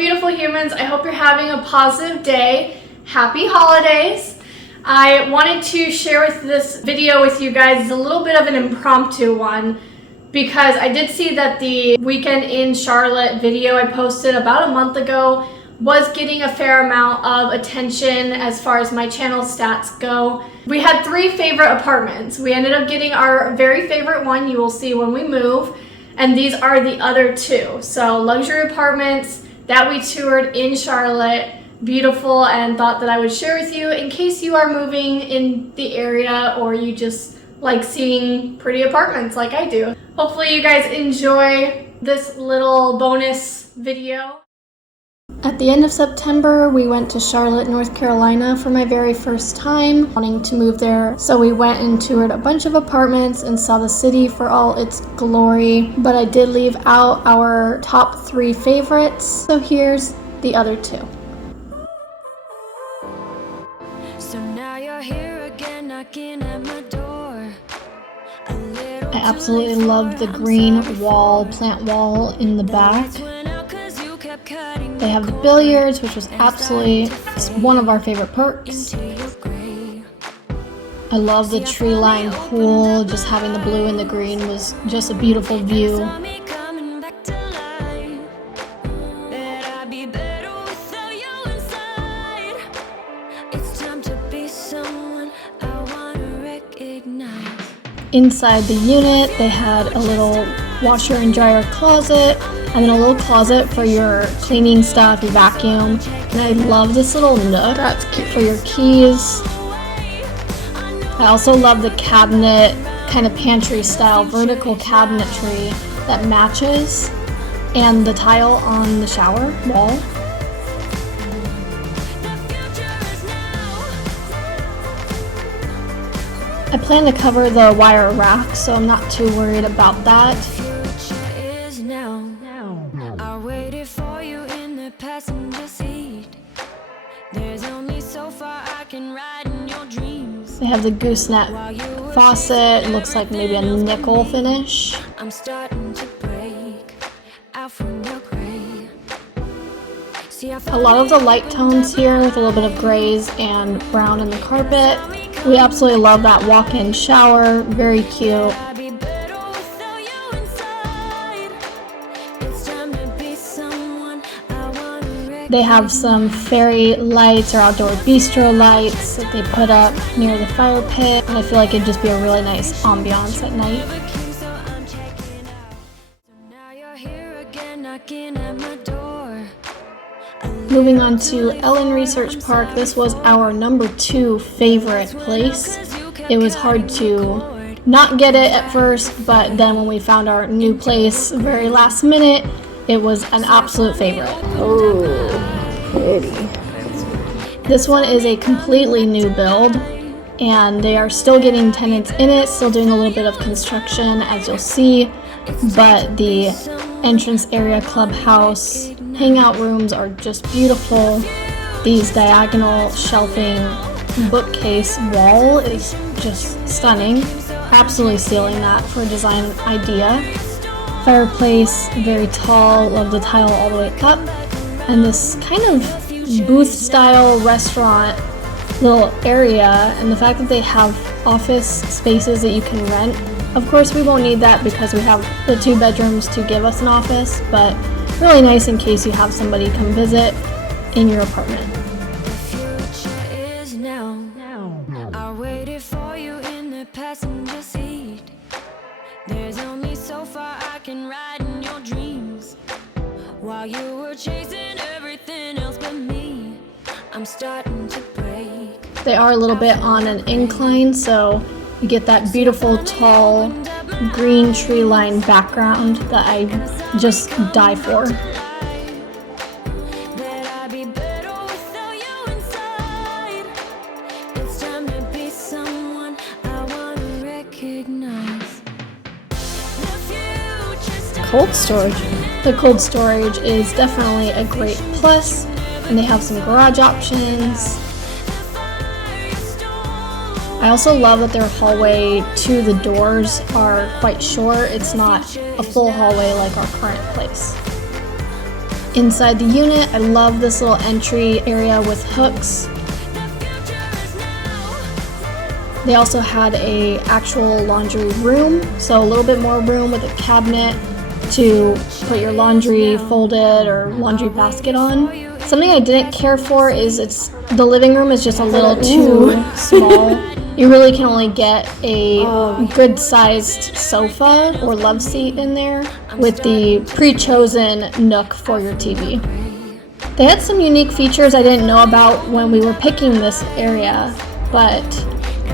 beautiful humans, I hope you're having a positive day. Happy holidays. I wanted to share this video with you guys. It's a little bit of an impromptu one because I did see that the weekend in Charlotte video I posted about a month ago was getting a fair amount of attention as far as my channel stats go. We had 3 favorite apartments. We ended up getting our very favorite one, you will see when we move, and these are the other 2. So luxury apartments that we toured in Charlotte, beautiful, and thought that I would share with you in case you are moving in the area or you just like seeing pretty apartments like I do. Hopefully you guys enjoy this little bonus video. At the end of September, we went to Charlotte, North Carolina for my very first time, wanting to move there. So we went and toured a bunch of apartments and saw the city for all its glory. But I did leave out our top 3 favorites. So here's the other 2. So now you're here again, knocking at my door. I absolutely love the green wall, plant wall in the back. They have the billiards, which was absolutely one of our favorite perks. I love the tree-lined pool. Just having the blue and the green was just a beautiful view. Inside the unit, they had a little washer and dryer closet, and then a little closet for your cleaning stuff, your vacuum. And I love this little nook. That's cute for your keys. I also love the cabinet, kind of pantry style, vertical cabinetry that matches, and the tile on the shower wall. I plan to cover the wire rack, so I'm not too worried about that. They have the gooseneck faucet. It looks like maybe a nickel finish. A lot of the light tones here with a little bit of grays and brown in the carpet. We absolutely love that walk-in shower, very cute. They have some fairy lights or outdoor bistro lights that they put up near the fire pit, and I feel like it'd just be a really nice ambiance at night. Moving on to Elan Research Park, this was our number 2 favorite place. It was hard to not get it at first, but then when we found our new place very last minute, it was an absolute favorite. Oh, pretty. This one is a completely new build, and they are still getting tenants in it, still doing a little bit of construction, as you'll see, but the entrance area, clubhouse, hangout rooms are just beautiful. These diagonal shelving bookcase wall is just stunning. Absolutely stealing that for a design idea. Fireplace, very tall, love the tile all the way up. And this kind of booth style restaurant little area, and the fact that they have office spaces that you can rent. Of course we won't need that because we have the 2 bedrooms to give us an office, but really nice in case you have somebody come visit in your apartment. There's only so far I can ride in your dreams. While you were chasing everything else but me, I'm starting to break. They are a little bit on an incline, so you get that beautiful tall green tree-lined background that I just die for. Cold storage. The cold storage is definitely a great plus, and they have some garage options. I also love that their hallway to the doors are quite short. It's not a full hallway like our current place. Inside the unit, I love this little entry area with hooks. They also had a actual laundry room, so a little bit more room with a cabinet to put your laundry folded or laundry basket on. Something I didn't care for is the living room is just a little too small. You really can only get a good sized sofa or love seat in there with the pre-chosen nook for your TV. They had some unique features I didn't know about when we were picking this area, but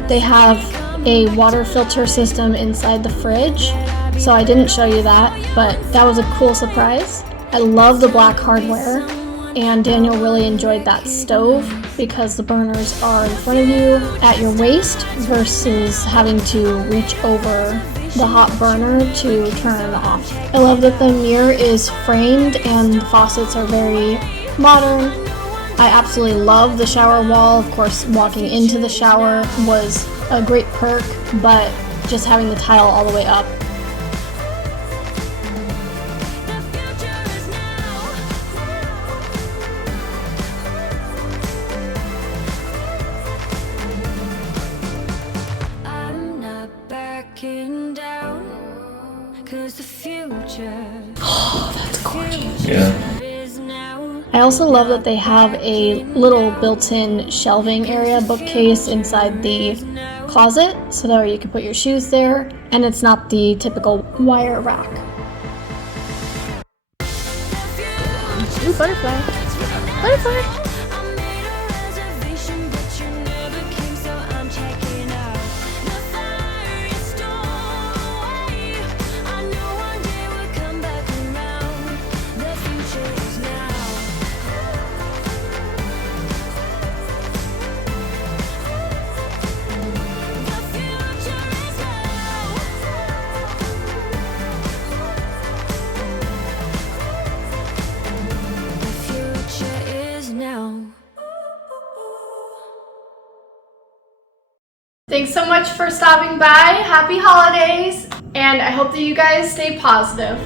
they have a water filter system inside the fridge, so I didn't show you that, but that was a cool surprise. I love the black hardware, and Daniel really enjoyed that stove because the burners are in front of you at your waist versus having to reach over the hot burner to turn it off. I love that the mirror is framed and the faucets are very modern. I absolutely love the shower wall. Of course, walking into the shower was a great perk, but just having the tile all the way up. I'm not backing down, 'cause the future That's gorgeous. Yeah. is now. I also love that they have a little built-in shelving area bookcase inside the closet so that you can put your shoes there, and it's not the typical wire rack. Ooh, butterfly. Butterfly! I made a reservation, but you never came, so I'm checking out. The fire is stored away. I know one day we'll come back around. The future is now. The future is now. The future is now. Thanks so much for stopping by. Happy holidays, and I hope that you guys stay positive.